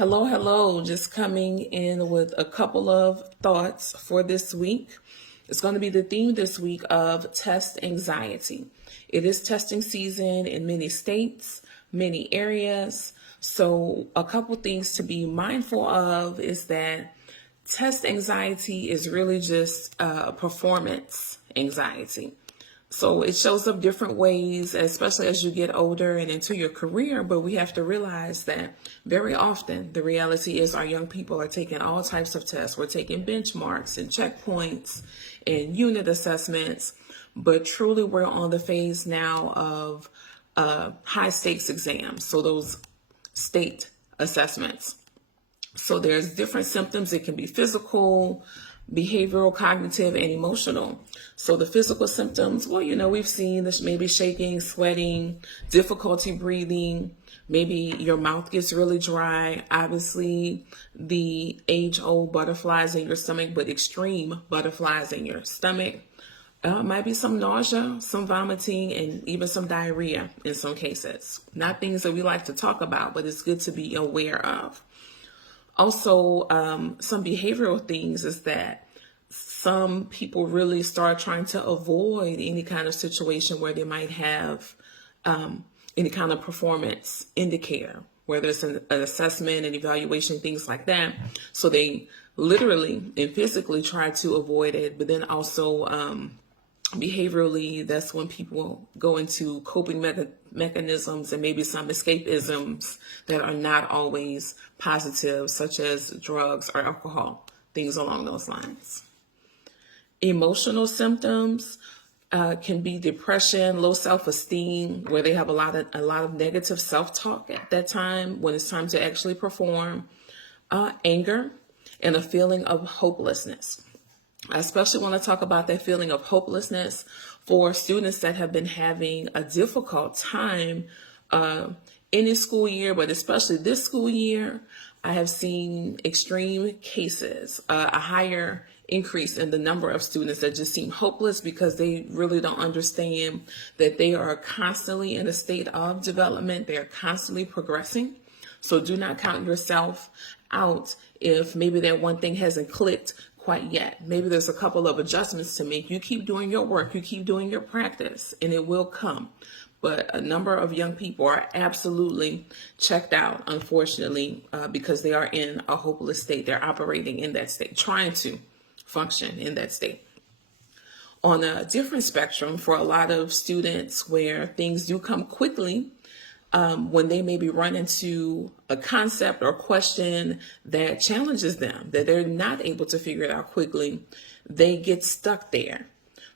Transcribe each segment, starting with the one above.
Hello, hello. Just coming in with a couple of thoughts for this week. It's going to be the theme this week of test anxiety. It is testing season in many states, many areas. So, a couple things to be mindful of is that test anxiety is really just performance anxiety. So it shows up different ways, especially as you get older and into your career. But we have to realize that very often the reality is our young people are taking all types of tests. We're taking benchmarks and checkpoints and unit assessments. But truly, we're on the phase now of high stakes exams. So those state assessments. So there's different symptoms. It can be physical, behavioral, cognitive, and emotional. So the physical symptoms, well, we've seen this, maybe shaking, sweating, difficulty breathing, maybe your mouth gets really dry. Obviously, the age-old butterflies in your stomach, but extreme butterflies in your stomach. Might be some nausea, some vomiting, and even some diarrhea in some cases. Not things that we like to talk about, but it's good to be aware of. Also, some behavioral things is that some people really start trying to avoid any kind of situation where they might have any kind of performance indicator, whether it's an assessment, an evaluation, things like that. So they literally and physically try to avoid it, but then also behaviorally, that's when people go into coping mechanisms and maybe some escapisms that are not always positive, such as drugs or alcohol, things along those lines. Emotional symptoms can be depression, low self-esteem, where they have a lot of negative self-talk at that time when it's time to actually perform, anger, and a feeling of hopelessness. I especially want to talk about that feeling of hopelessness for students that have been having a difficult time in this school year, but especially this school year. I have seen extreme cases, a higher increase in the number of students that just seem hopeless because they really don't understand that they are constantly in a state of development. They are constantly progressing. So do not count yourself out if maybe that one thing hasn't clicked quite yet. Maybe there's a couple of adjustments to make. You keep doing your work, you keep doing your practice, and it will come. But a number of young people are absolutely checked out, unfortunately, because they are in a hopeless state. They're operating in that state, trying to function in that state. On a different spectrum, for a lot of students where things do come quickly, when they maybe run into a concept or question that challenges them, that they're not able to figure it out quickly, they get stuck there.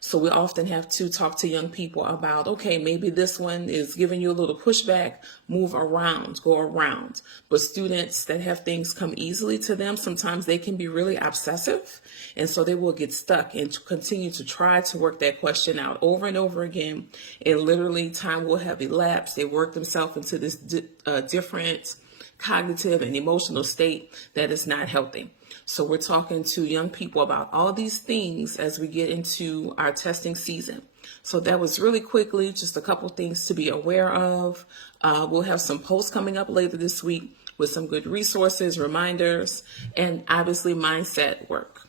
So we often have to talk to young people about, okay, maybe this one is giving you a little pushback, move around, go around. But students that have things come easily to them, sometimes they can be really obsessive. And so they will get stuck and continue to try to work that question out over and over again. And literally time will have elapsed. They work themselves into this different cognitive and emotional state that is not healthy. So we're talking to young people about all these things as we get into our testing season. So that was really quickly just a couple things to be aware of. We'll have some posts coming up later this week with some good resources, reminders, and obviously mindset work.